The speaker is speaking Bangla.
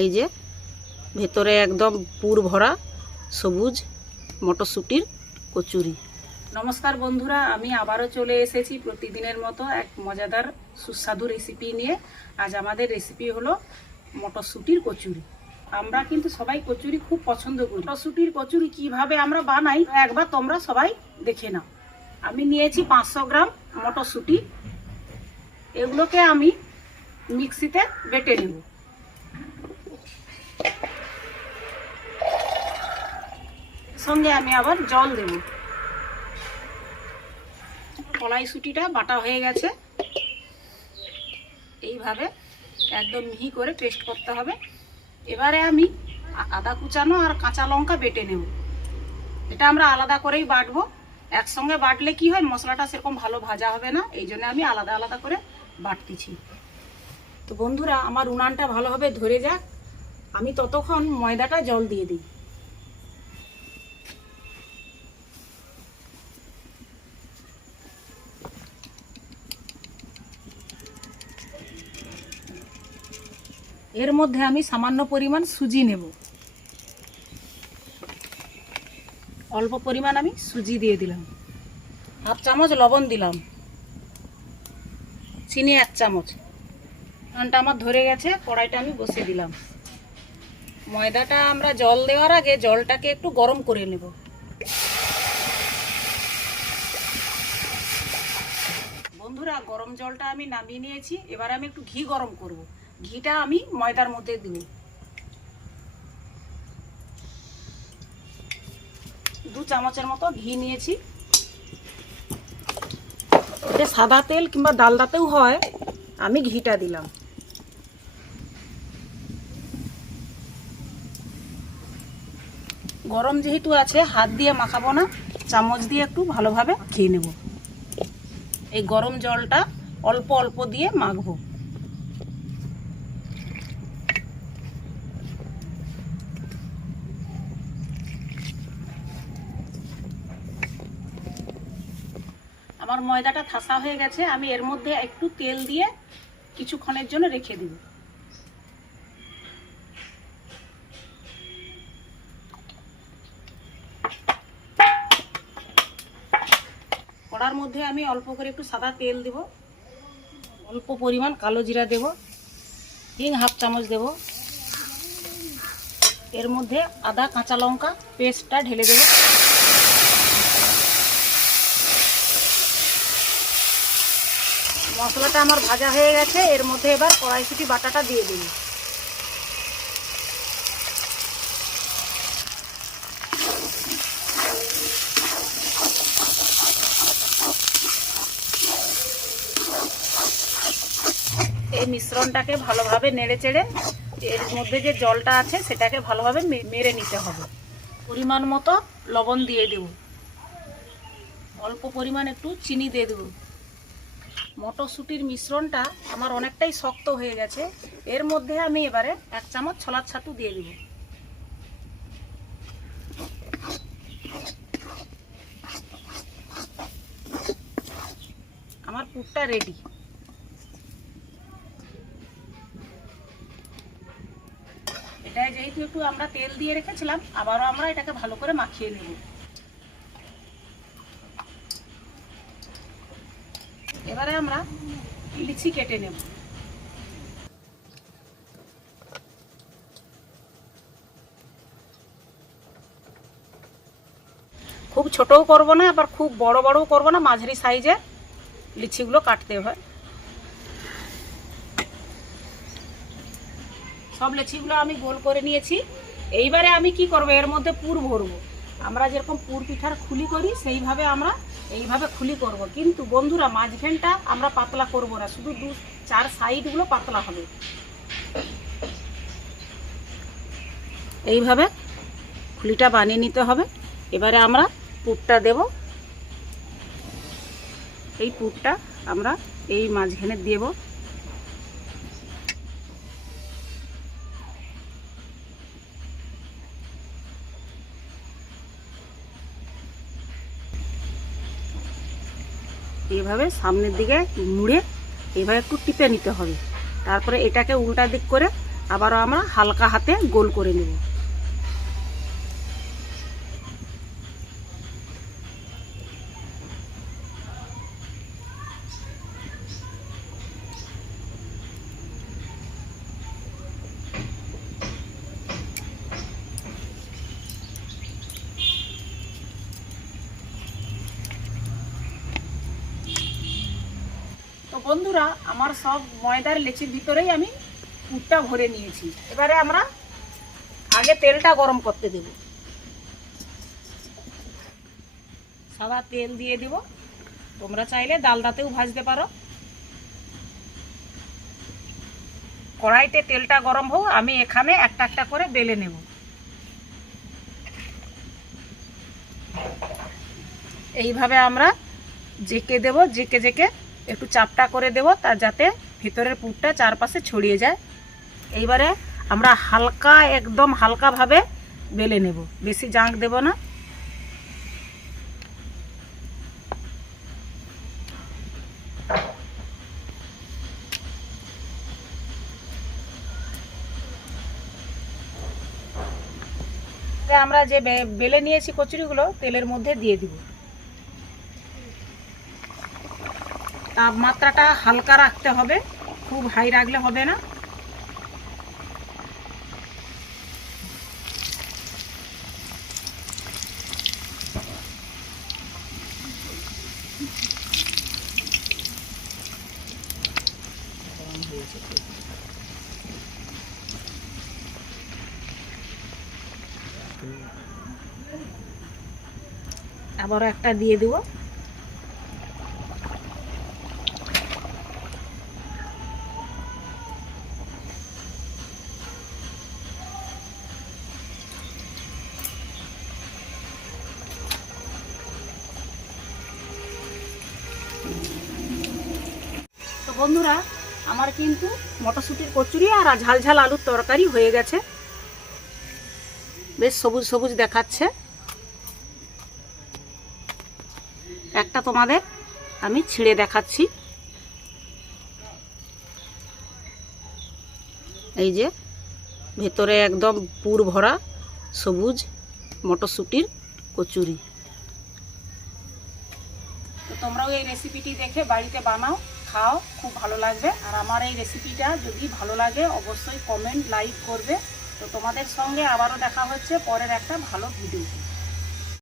এই যে ভেতরে একদম পুর ভরা সবুজ মটরশুঁটির কচুরি। নমস্কার বন্ধুরা, আমি আবারও চলে এসেছি প্রতিদিনের মতো এক মজাদার সুস্বাদু রেসিপি নিয়ে। আজ আমাদের রেসিপি হলো মটরশুঁটির কচুরি। আমরা কিন্তু সবাই কচুরি খুব পছন্দ করি। মটরশুঁটির কচুরি কিভাবে আমরা বানাই একবার তোমরা সবাই দেখে নাও। আমি নিয়েছি 500 গ্রাম মটরশুঁটি। এগুলোকে আমি মিক্সিতে বেটে নেব। সঙ্গে আমি আবার জল দেব। কড়াইশুঁটিটা বাটা হয়ে গেছে। এইভাবে একদম মিহি করে পেস্ট করতে হবে। এবারে আমি আদা কুচানো আর কাঁচা লঙ্কা বেটে নেব। এটা আমরা আলাদা করেই বাটবো। একসঙ্গে বাটলে কি হয়, মশলাটা সেরকম ভালো ভাজা হবে না, এই জন্য আমি আলাদা আলাদা করে বাটতেছি। তো বন্ধুরা, আমার উনানটা ভালোভাবে ধরে যাক, আমি ততক্ষণ ময়দাটা জল দিয়ে দিই। এর মধ্যে আমি সামান্য পরিমাণ সুজি নেব। অল্প পরিমাণ আমি সুজি দিয়ে দিলাম। হাফ চামচ লবণ দিলাম। চিনি 1 চামচ। উনানটা আমার ধরে গেছে, কড়াইটা আমি বসিয়ে দিলাম। ময়দাটা আমরা জল দেওয়ার আগে জলটাকে একটু গরম করে নেব। বন্ধুরা, গরম জলটা আমি নামিয়ে নিয়েছি। এবার আমি একটু ঘি গরম করব। ঘিটা আমি ময়দার মধ্যে দিব। 2 চামচের মতো ঘি নিয়েছি। এটা সাদা তেল কিংবা ডালদাতেও হয়, আমি ঘিটা দিলাম। গরম যেহেতু আছে, হাত দিয়ে মাখাবো না, চামচ দিয়ে একটু ভালোভাবে খেয়ে নেব। এই গরম জলটা অল্প অল্প দিয়ে মাখবো। আমার ময়দাটা ঠাসা হয়ে গেছে। আমি এর মধ্যে একটু তেল দিয়ে কিছুক্ষণের জন্য রেখে দিব। কড়ার মধ্যে আমি অল্প করে একটু সাদা তেল দেব। অল্প পরিমাণ কালো জিরা দেব। হিং হাফ চামচ দেব। এর মধ্যে আদা কাঁচা লঙ্কা পেস্টটা ঢেলে দেব। মশলাটা আমার ভাজা হয়ে গেছে। এর মধ্যে এবার কড়াইশুঁটি বাটাটা দিয়ে দিই। এই মিশ্রণটাকে ভালোভাবে নেড়ে চেড়ে এর মধ্যে যে জলটা আছে সেটাকে ভালোভাবে মেরে নিতে হবে। পরিমাণ মতো লবণ দিয়ে দেব। অল্প পরিমাণ একটু চিনি দিয়ে দেব। মটরশুঁটির মিশ্রণটা আমার অনেকটাই শক্ত হয়ে গেছে। এর মধ্যে আমি এবারে 1 চামচ ছোলার ছাতু দিয়ে দেব। আমার পুরটা রেডি। এটা যেহেতু একটু আমরা তেল দিয়ে রেখেছিলাম, আবারও আমরা এটাকে ভালো করে মাখিয়ে নেব। এবারে আমরা লিচি কেটে নেব। খুব ছোটও করব না, আবার খুব বড় বড়ও করব না, মাঝারি সাইজে লিচিগুলো কাটতে হয়। সব লিচিগুলো আমি গোল করে নিয়েছি। এইবারে আমি কি করব, এর মধ্যে পুর ভরব। আমরা যেরকম পুর পিঠার খুলি করি সেইভাবে আমরা এইভাবে খুলি করব। কিন্তু বন্ধুরা, মাঝখানটা আমরা পাতলা করব না, শুধু 2-4 সাইডগুলো পাতলা হবে। এইভাবে খুলিটা বানিয়ে নিতে হবে। এবারে আমরা পুরটা দেব। এই পুরটা আমরা এই মাঝখানে দেব। এইভাবে সামনের দিকে মুড়ে এইভাবে একটু টিপে নিতে হবে। তারপরে এটাকে উল্টা দিক করে আবারও আমরা হালকা হাতে গোল করে নেব। তো বন্ধুরা, আমার সব ময়দার লেচির ভিতরেই আমি পুরটা ভরে নিয়েছি। এবারে আমরা আগে তেলটা গরম করতে দেব। সাদা তেল দিয়ে দেব, তোমরা চাইলে ডালদাতেও ভাজতে পারো। কড়াইতে তেলটা গরম হোক, আমি এখানে একটা একটা করে বেলে নেব। এইভাবে আমরা জেকে দেব, জেকে জেকে একটু চাপটা করে দেব, তা যাতে ভিতরের পুরটা চারপাশে ছড়িয়ে যায়। এইবারে আমরা হালকা, একদম হালকাভাবে বেলে নেব, বেশি জাঁক দেব না। আমরা যে বেলে নিয়েছি কচুরিগুলো তেলের মধ্যে দিয়ে দিব। তাপমাত্রাটা হালকা রাখতে হবে, খুব হাই রাখলে হবে না। আবারও একটা দিয়ে দেব। তো বন্ধুরা, আমার কিন্তু মটরশুঁটির কচুরি আর ঝাল ঝাল আলুর তরকারি হয়ে গেছে। বেশ সবুজ সবুজ দেখাচ্ছে। একটা তোমাদের আমি ছিঁড়ে দেখাচ্ছি। এই যে ভেতরে একদম পুর ভরা সবুজ মটরশুঁটির কচুরি। তো তোমরাও এই রেসিপিটি দেখে বাড়িতে বানাও, খাও, খুব ভালো লাগবে। আর আমার এই রেসিপিটা যদি ভালো লাগে অবশ্যই কমেন্ট, লাইক করবে। তো তোমাদের সঙ্গে আবারও দেখা হচ্ছে পরের একটা ভালো ভিডিও।